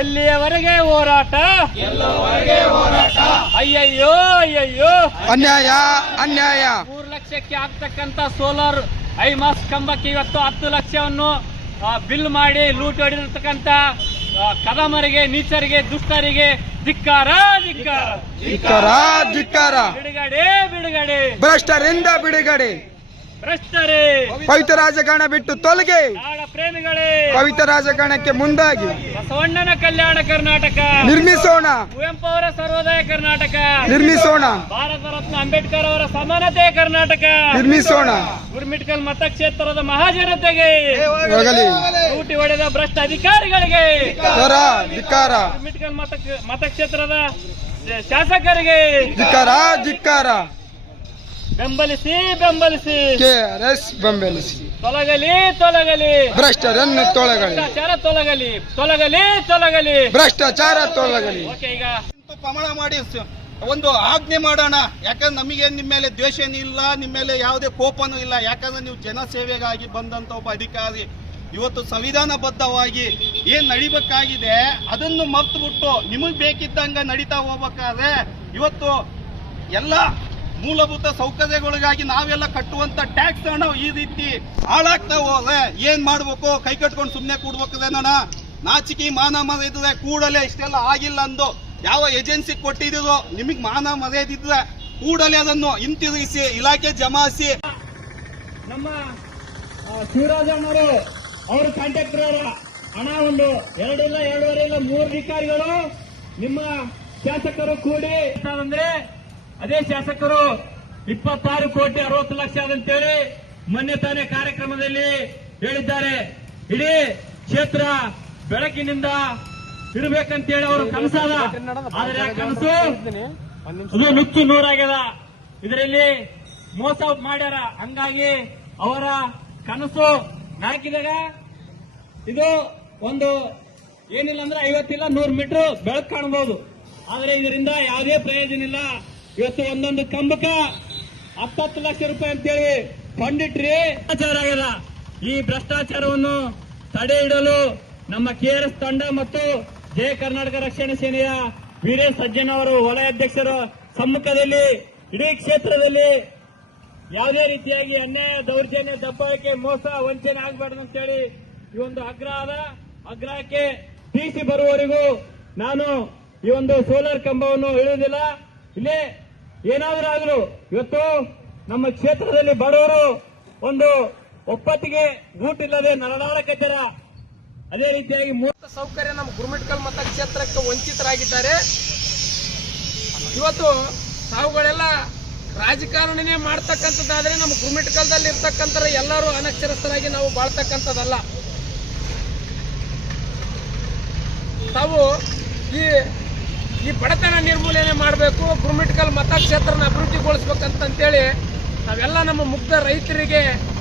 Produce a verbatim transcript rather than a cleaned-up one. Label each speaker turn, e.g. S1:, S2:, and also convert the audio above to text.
S1: ಎಲ್ಲಿಯವರೆಗೆ ಹೋರಾಟ
S2: ಎಲ್ಲವರೆಗೆ ಹೋರಾಟ.
S1: ಅಯ್ಯಯ್ಯೋ ಅಯ್ಯಯ್ಯೋ
S2: ಅನ್ಯಾಯ ಅನ್ಯಾಯ.
S1: ಮೂರು ಲಕ್ಷಕ್ಕೆ ಆಗ್ತಕ್ಕಂತ ಸೋಲಾರ್ ಐಮಾಸ್ ಕಂಬಕ್ಕೆ ಇವತ್ತು ಹತ್ತು ಲಕ್ಷವನ್ನು ಬಿಲ್ ಮಾಡಿ ಲೂಟ್ ಹೊಡೆದಿರ್ತಕ್ಕಂತ ಕದಮರಿಗೆ, ನೀಚರಿಗೆ, ದುಷ್ಟರಿಗೆ ಧಿಕ್ಕಾರ ಧಿಕ್ಕಾರ
S2: ಧಿಕ್ಕಾರ ಧಿಕ್ಕಾರ.
S1: ಬಿಡುಗಡೆ ಬಿಡುಗಡೆ
S2: ಭ್ರಷ್ಟರಿಂದ ಬಿಡುಗಡೆ.
S1: ಭ್ರಷ್ಟರೇ,
S2: ಪವಿತ್ರ ರಾಜಕಾರಣ ಬಿಟ್ಟು ತೊಲಗಿ.
S1: ನಾಡ ಪ್ರೇಮಿಗಳೇ,
S2: ಪವಿತ್ರ ರಾಜಕಾರಣಕ್ಕೆ ಮುಂದಾಗಿ
S1: ಬಸವಣ್ಣನ ಕಲ್ಯಾಣ ಕರ್ನಾಟಕ
S2: ನಿರ್ಮಿಸೋಣ.
S1: ಕುವೆಂಪು ಅವರ ಸರ್ವೋದಯ ಕರ್ನಾಟಕ
S2: ನಿರ್ಮಿಸೋಣ.
S1: ಭಾರತ ರತ್ನ ಅಂಬೇಡ್ಕರ್ ಅವರ ಸಮಾನತೆ ಕರ್ನಾಟಕ
S2: ನಿರ್ಮಿಸೋಣ.
S1: ಗುರ್ಮಿಟ್ಕಲ್ ಮತಕ್ಷೇತ್ರದ ಮಹಾಜನತೆಗೆ,
S2: ಹೋಗಲಿ
S1: ಲೂಟಿ ಹೊಡೆದ ಭ್ರಷ್ಟ ಅಧಿಕಾರಿಗಳಿಗೆ,
S2: ಧಿಕ್ಕಾರ ಧಿಕ್ಕಾರ.
S1: ಗುರ್ಮಿಟ್ಕಲ್ ಮತ ಮತಕ್ಷೇತ್ರದ ಶಾಸಕರಿಗೆ
S2: ಧಿಕ್ಕಾರ ಧಿಕ್ಕಾರ.
S1: ಬೆಂಬಲಿಸಿ ಬೆಂಬಲಿಸಿ
S2: ಕೆಆರ್ಎಸ್ ಬೆಂಬಲಿಸಿ.
S1: ತೊಲಗಲಿ ತೊಲಗಲಿ
S2: ಭ್ರಷ್ಟರನ್ನು ತೊಲಗಲಿ.
S1: ಭ್ರಷ್ಟಾಚಾರ ತೊಲಗಲಿ ತೊಲಗಲಿ ತೊಲಗಲಿ
S2: ಭ್ರಷ್ಟಾಚಾರ ತೊಲಗಲಿ.
S1: ಓಕೆ, ಈಗ
S3: ಪ್ರಮಾಣ ಮಾಡಿ ಒಂದು ಆಜ್ಞೆ ಮಾಡೋಣ. ಯಾಕಂದ್ರೆ ನಮಗೆ ನಿಮ್ಮ ಮೇಲೆ ದ್ವೇಷನೂ ಇಲ್ಲ, ನಿಮ್ಮ ಮೇಲೆ ಯಾವುದೇ ಕೋಪನೂ ಇಲ್ಲ. ಯಾಕಂದ್ರೆ ನೀವು ಜನಸೇವೆಗಾಗಿ ಬಂದಂತ ಒಬ್ಬ ಅಧಿಕಾರಿ. ಇವತ್ತು ಸಂವಿಧಾನಬದ್ಧವಾಗಿ ಏನ್ ನಡಿಬೇಕಾಗಿದೆ ಅದನ್ನು ಮರ್ತು ಬಿಟ್ಟು ನಿಮಗ್ ಬೇಕಿದ್ದಂಗ ನಡೀತಾ ಹೋಗ್ಬೇಕಾದ್ರೆ ಇವತ್ತು ಎಲ್ಲ ಮೂಲಭೂತ ಸೌಕರ್ಯಗಳಿಗಾಗಿ ನಾವೆಲ್ಲ ಕಟ್ಟುವಂತ ಟ್ಯಾಕ್ಸ್ ಹಣ ಈ ರೀತಿ ಹಾಳಾಗ್ತಾ ಹೋದ್ರೆ ಏನ್ ಮಾಡ್ಬೇಕು? ಕೈ ಕಟ್ಕೊಂಡು ಸುಮ್ನೆ ಕೂಡ್ಬೇಕದೇನೋಣ? ನಾಚಿಕೆ ಮಾನ ಮರ್ಯಾದೆ ಕೂಡಲೇ ಇಷ್ಟೆಲ್ಲ ಆಗಿಲ್ಲ ಅಂದು ಯಾವ ಏಜೆನ್ಸಿ ಕೊಟ್ಟಿದ್ದೀರೋ ನಿಮಗ್ ಮಾನ ಮರ್ಯಾದಿದ್ರೆ ಕೂಡಲೇ ಅದನ್ನು ಹಿಂತಿರುಗಿಸಿ ಇಲಾಖೆ ಜಮಾಯಿಸಿ.
S1: ನಮ್ಮ ಶಿವರಾಜಣ್ಣವರು ಅವರು ಕಾಂಟ್ರಾಕ್ಟರ್ ಅವರ ಹಣ ಒಂದು ಎರಡಿಲ್ಲ ಎರಡೂವರೆ ಇಲ್ಲ ಮೂರು ಅಧಿಕಾರಿಗಳು ನಿಮ್ಮ ಶಾಸಕರು ಕೂಡಿ ಅಂದ್ರೆ ಅದೇ ಶಾಸಕರು ಇಪ್ಪತ್ತಾರು ಕೋಟಿ ಅರವತ್ತು ಲಕ್ಷ ಅದಂತೇಳಿ ಮೊನ್ನೆ ತಾನೇ ಕಾರ್ಯಕ್ರಮದಲ್ಲಿ ಹೇಳಿದ್ದಾರೆ. ಇಡೀ ಕ್ಷೇತ್ರ ಬೆಳಕಿನಿಂದ ಇರಬೇಕಂತೇಳಿ ಅವರು ಕನಸಾದ, ಆದರೆ ಆ ಕನಸು ಅದು ನುಚ್ಚು ನೂರಾಗ್ಯದ. ಇದರಲ್ಲಿ ಮೋಸ ಮಾಡ್ಯಾರ. ಹಂಗಾಗಿ ಅವರ ಕನಸು ನಾಕಿದಾಗ ಇದು ಒಂದು ಏನಿಲ್ಲ ಅಂದ್ರೆ ಐವತ್ತಿಲ್ಲ ನೂರು ಮೀಟರ್ ಬೆಳಕು ಕಾಣಬಹುದು. ಆದರೆ ಇದರಿಂದ ಯಾವುದೇ ಪ್ರಯೋಜನ ಇಲ್ಲ. ಇವತ್ತು ಒಂದೊಂದು ಕಂಬಕ ಹತ್ತತ್ತು ಲಕ್ಷ ರೂಪಾಯಿ ಅಂತೇಳಿ ಕೊಂಡಿಟ್ರಿ ಭ್ರಷ್ಟಾಚಾರ ಆಗ್ಯದ. ಈ ಭ್ರಷ್ಟಾಚಾರವನ್ನು ತಡೆ ಹಿಡಲು ನಮ್ಮ ಕೆಆರ್ಎಸ್ ತಂಡ ಮತ್ತು ಜಯ ಕರ್ನಾಟಕ ರಕ್ಷಣಾ ಸೇನೆಯ ವೀರೇಶ್ ಸಜ್ಜನ್ ಅವರು ವಲಯ ಅಧ್ಯಕ್ಷರ ಸಮ್ಮುಖದಲ್ಲಿ ಇಡೀ ಕ್ಷೇತ್ರದಲ್ಲಿ ಯಾವುದೇ ರೀತಿಯಾಗಿ ಅನ್ಯಾಯ, ದೌರ್ಜನ್ಯ, ದಬ್ಬಾಳಿಕೆ, ಮೋಸ, ವಂಚನೆ ಆಗಬಾರ್ದು ಅಂತೇಳಿ ಈ ಒಂದು ಆಗ್ರಹದ ಆಗ್ರಹಕ್ಕೆ ಟಿಸಿ ಬರುವವರೆಗೂ ನಾನು ಈ ಒಂದು ಸೋಲಾರ್ ಕಂಬವನ್ನು ಇಳುವುದಿಲ್ಲ. ಇಲ್ಲೇ ಏನಾದರೂ ಆಗಲು ಇವತ್ತು ನಮ್ಮ ಕ್ಷೇತ್ರದಲ್ಲಿ ಬಡವರು ಒಂದು ಒಪ್ಪತ್ತಿಗೆ ಊಟಿಲ್ಲದೆ ನರಳಾಡಕತ್ತಾರ. ಅದೇ ರೀತಿಯಾಗಿ ಮೂಲ
S4: ಸೌಕರ್ಯ ನಮ್ಮ ಗುರ್ಮಿಟ್ಕಲ್ ಮತಕ್ಷೇತ್ರಕ್ಕೆ ವಂಚಿತರಾಗಿದ್ದಾರೆ. ಇವತ್ತು ತಾವುಗಳೆಲ್ಲ ರಾಜಕಾರಣನೇ ಮಾಡ್ತಕ್ಕಂಥದ್ದಾದ್ರೆ ನಮ್ಮ ಗುರ್ಮಿಟ್ಕಲ್ದಲ್ಲಿ ಇರ್ತಕ್ಕಂಥ ಎಲ್ಲರೂ ಅನಕ್ಷರಸ್ಥರಾಗಿ ನಾವು ಬಾಳ್ತಕ್ಕಂಥದ್ದಲ್ಲ. ತಾವು ಈ ಈ ಬಡತನ ನಿರ್ಮೂಲನೆ ಮಾಡಬೇಕು, ಗುರ್ಮಿಟ್ಕಲ್ ಮತಕ್ಷೇತ್ರನ ಅಭಿವೃದ್ಧಿಗೊಳಿಸಬೇಕಂತೇಳಿ ನಾವೆಲ್ಲ ನಮ್ಮ ಮುಗ್ಧ ರೈತರಿಗೆ